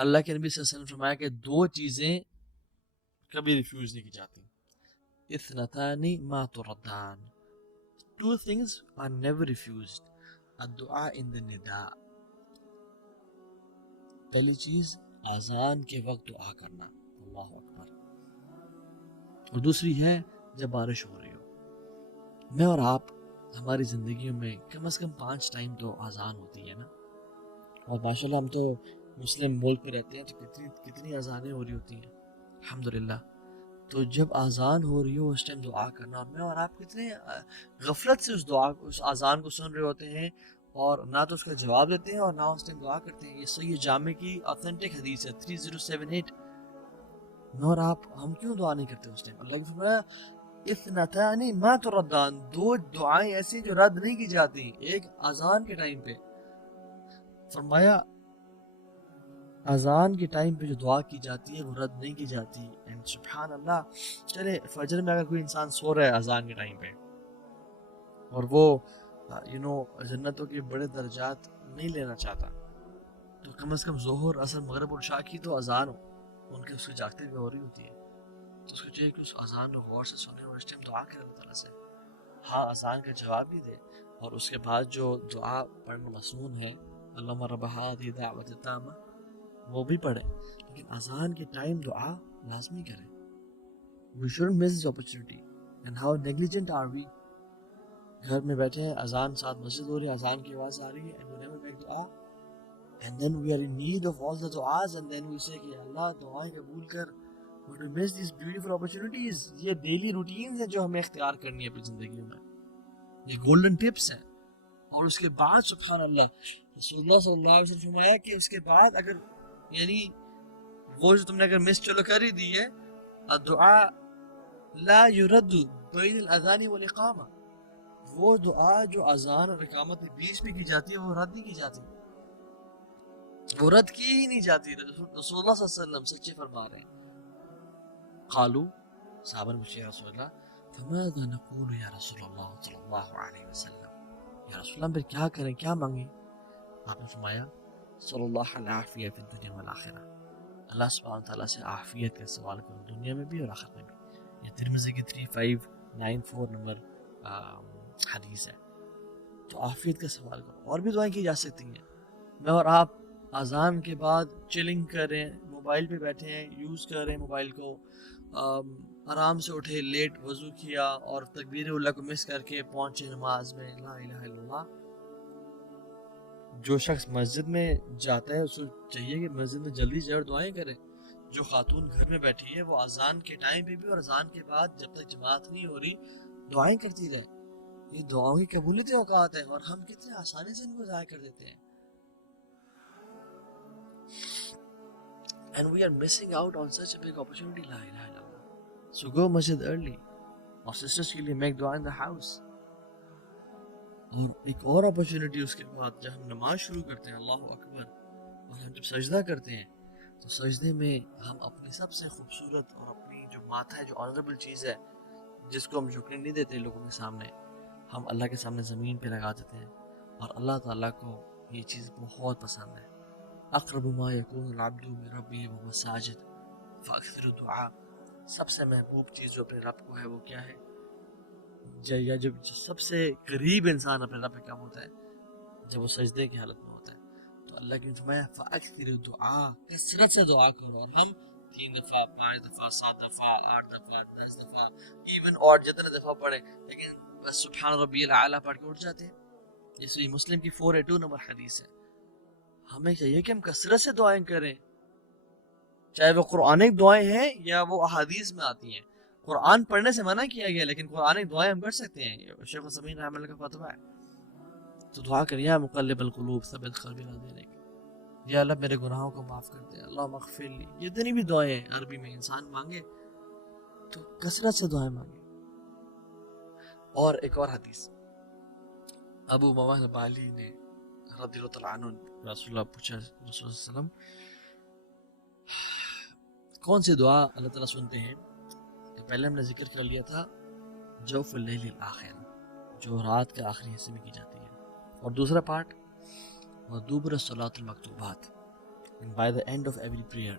اللہ کے نبی صلی اللہ علیہ وسلم نے فرمایا کہ دو چیزیں کبھی ریفیوز نہیں کی جاتی. اثنتان ما تردان. Two things are never refused. الدعاء in the ندا. پہلی چیز اذان کے وقت دعا کرنا، اللہ اکبر. اور دوسری ہے جب بارش ہو رہی ہو. میں اور آپ ہماری زندگیوں میں کم از کم 5 ٹائم تو اذان ہوتی ہے نا. اور ماشاءاللہ ہم تو مسلم ملک میں رہتے ہیں تو کتنی اذانیں ہو رہی ہوتی ہیں الحمدللہ. تو جب اذان ہو رہی ہو اس ٹائم دعا کرنا. اور میں اور آپ کتنے غفلت سے اس اذان کو سن رہے ہوتے ہیں اور نہ تو اس کا جواب دیتے ہیں اور نہ اس ٹائم دعا کرتے ہیں. یہ صحیح جامع کی آتھینٹک حدیث ہے 3078. میں اور آپ ہم کیوں دعا نہیں کرتے اس ٹائم؟ اللہ کی فرمایا اثنتان ما تردان. دو دعائیں ایسی جو رد نہیں کی جاتی. ایک اذان کے ٹائم پہ فرمایا اذان کے ٹائم پہ جو دعا کی جاتی ہے وہ رد نہیں کی جاتی. اینڈ سبحان اللہ. چلے فجر میں اگر کوئی انسان سو رہا ہے اذان کے ٹائم پہ اور وہ جنتوں کے بڑے درجات نہیں لینا چاہتا تو کم از کم ظہر عصر مغرب اور عشاء کی تو اذان ہو ان کے اس کے جاگتے ہوئے ہو رہی ہوتی ہے. تو اس کو چاہیے کہ اس اذان کو غور سے سنے اور اس ٹائم دعا کرے اللہ تعالیٰ سے. ہاں اذان کا جواب بھی دے اور اس کے بعد جو دعا پڑھنا مسنون ہے اللہم رب ہذہ دعوت التامہ وہ بھی پڑھے. لیکن اذان کے ٹائم دعا لازمی کریں. We shouldn't miss this opportunity. And how negligent are we? گھر میں بیٹھے ہیں اذان ساتھ مسجد ہو رہی ہے اذان کی آواز آ رہی ہے and we never make dua and then we are in need of all the du'as and then we say کہ اللہ دعائیں قبول کر. But we miss these beautiful opportunities. یہ ڈیلی روٹینز ہیں جو ہمیں اختیار کرنی ہے اپنی زندگیوں میں. یہ گولڈن ٹپس ہیں. اور اس کے بعد سبحان اللہ رسول اللہ صلی اللہ علیہ وسلم فرمایا کہ اس کے بعد اگر یعنی وہ جو تم نے اگر مس چلو کر ہی دی ہے الدعاء لا يرد بین الاذان والاقامہ. وہ دعا جو اذان اور اقامت کے بیچ میں کی جاتی ہے وہ رد نہیں کی جاتی. وہ رد کی ہی نہیں جاتی. رسول اللہ صلی اللہ علیہ وسلم سچے فرما رہے ہیں. قالو صحابہ نے پوچھا یا رسول اللہ فماذا نقول یا رسول اللہ صلی اللہ علیہ وسلم. یا رسول اللہ پھر کیا کریں کیا مانگیں؟ آپ نے فرمایا صلی اللہ علیہ عافیہ فی الدنیا والآخرہ. اللہ سبحانہ تعالیٰ سے عافیت کا سوال کرو دنیا میں بھی اور آخرت میں بھی. یہ ترمذی کی 3594 نمبر حدیث ہے. تو عافیت کا سوال کرو. اور بھی دعائیں کی جا سکتی ہیں. میں اور آپ اذان کے بعد چلنگ کر رہے ہیں موبائل پہ بیٹھے ہیں یوز کر رہے ہیں موبائل کو آرام سے اٹھے لیٹ وضو کیا اور تکبیر اللہ کو مس کر کے پہنچے نماز میں لا الہ الا اللہ. جو شخص مسجد میں جاتا ہے اس کو چاہیے کہ مسجد میں جلدی جا دعائیں کرے. جو خاتون گھر میں بیٹھی ہے وہ اذان کے ٹائم پہ بھی اور اذان کے بعد جب تک جماعت نہیں ہو رہی دعائیں کرتی رہے. یہ دعاؤں کی قبولیت کے اوقات ہے اور ہم کتنے آسانی سے ان کو ضائع کر دیتے ہیں. And we are missing out on such a big opportunity. La ilaha illallah. So go masjid early. اور sisters کے لیے make dua in the house. اور ایک اور اپرچونٹی اس کے بعد جب ہم نماز شروع کرتے ہیں اللہ اکبر اور ہم جب سجدہ کرتے ہیں تو سجدے میں ہم اپنی سب سے خوبصورت اور اپنی جو ماتھا ہے جو آنریبل چیز ہے جس کو ہم جھکنے نہیں دیتے لوگوں کے سامنے ہم اللہ کے سامنے زمین پہ لگا دیتے ہیں. اور اللہ تعالیٰ کو یہ چیز بہت پسند ہے. اقرب ما یکون العبد من ربہ وهو ساجد فاکثر الدعاء. سب سے محبوب چیز جو اپنے رب کو ہے وہ کیا ہے؟ یا جب سب سے قریب انسان اپنے رب کب ہوتا ہے؟ جب وہ سجدے کی حالت میں ہوتا ہے. تو اللہ کی فرمایا فاکثر الدعاء. کثرت سے دعا کرو. اور ہم 3 دفعہ 5 دفعہ 7 دفعہ 8 دفعہ 10 دفعہ ایون اور جتنے دفعہ پڑھے لیکن بس سبحان ربی الاعلیٰ پڑھ کے اٹھ جاتے ہیں. یہ صحیح مسلم کی 482 نمبر حدیث ہے. ہمیں چاہیے کہ ہم کثرت سے دعائیں کریں چاہے وہ قرآنک دعائیں ہیں یا وہ احادیث میں آتی ہیں. قرآن پڑھنے سے منع کیا گیا لیکن قرآنک دعائیں ہم کر سکتے ہیں. شیخ السمین رحمہ اللہ کا فتویٰ ہے. تو دعا کر یا مقلب القلوب ثبت قلبی علی دینے کی. یا اللہ میرے گناہوں کو معاف کر دے. اللہ مغفر لی. جتنی بھی دعائیں ہیں عربی میں انسان مانگے تو کثرت سے دعائیں مانگے. اور ایک اور حدیث ابو امامہ بالی نے رضی اللہ تعالیٰ عنہ رسول اللہ پوچھا رسول اللہ صلی اللہ علیہ وسلم کون سی دعا اللہ تعالیٰ سنتے ہیں؟ تو پہلے ہم نے ذکر کر لیا تھا جوف اللیل الاخر جو رات کے آخری حصے میں کی جاتی ہے. اور دوسرا پارٹ ودبر الصلاۃ المکتوبات and by the end of every prayer.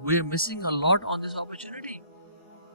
We are missing a lot on this opportunity.